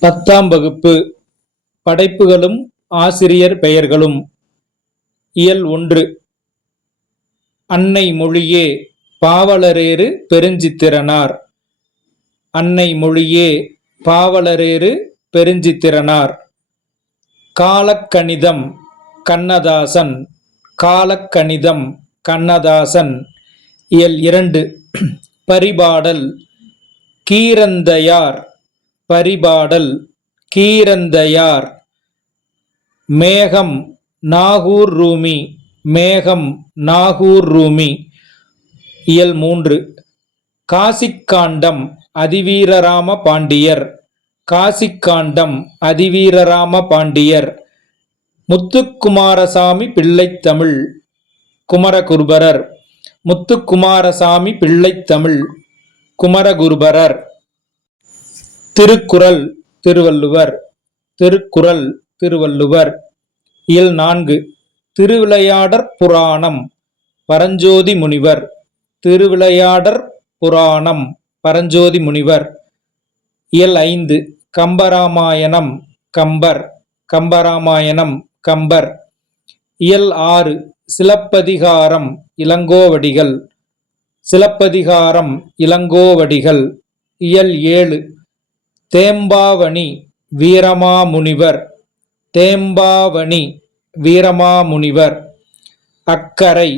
பத்தாம் வகுப்பு படைப்புகளும் ஆசிரியர் பெயர்களும். இயல் ஒன்று. அன்னை மொழியே பாவலரேறு பெருஞ்சித்திரனார். அன்னை மொழியே பாவலரேறு பெருஞ்சித்திரனார். காலக்கணிதம் கண்ணதாசன். காலக்கணிதம் கண்ணதாசன். இயல் இரண்டு. பரிபாடல். கீரந்தையார். பரிபாடல் கீரந்தையார் மேகம் நாகூர் ரூமி மேகம் நாகூர் ரூமி. இயல் மூன்று. காசிக்காண்டம் அதிவீரராம பாண்டியர். காசிக்காண்டம் அதிவீரராம பாண்டியர். முத்துக்குமாரசாமி பிள்ளைத்தமிழ் குமரகுருபரர். முத்துக்குமாரசாமி பிள்ளைத்தமிழ் குமரகுருபரர். திருக்குறள் திருவள்ளுவர். திருக்குறள் திருவள்ளுவர். இயல் நான்கு. திருவிளையாடற் புராணம். பரஞ்சோதி முனிவர். திருவிளையாடற் புராணம். பரஞ்சோதி முனிவர். இயல் ஐந்து. கம்பராமாயணம். கம்பர். கம்பராமாயணம். கம்பர். இயல் ஆறு. சிலப்பதிகாரம். இளங்கோவடிகள். சிலப்பதிகாரம். இளங்கோவடிகள். இயல் ஏழு. தேம்பாவணி வீரமாமுனிவர். தேம்பாவணி வீரமாமுனிவர். அக்கரை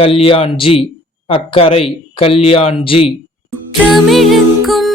கல்யாண்ஜி அக்கரை கல்யாண்ஜி. தமிழுக்கும்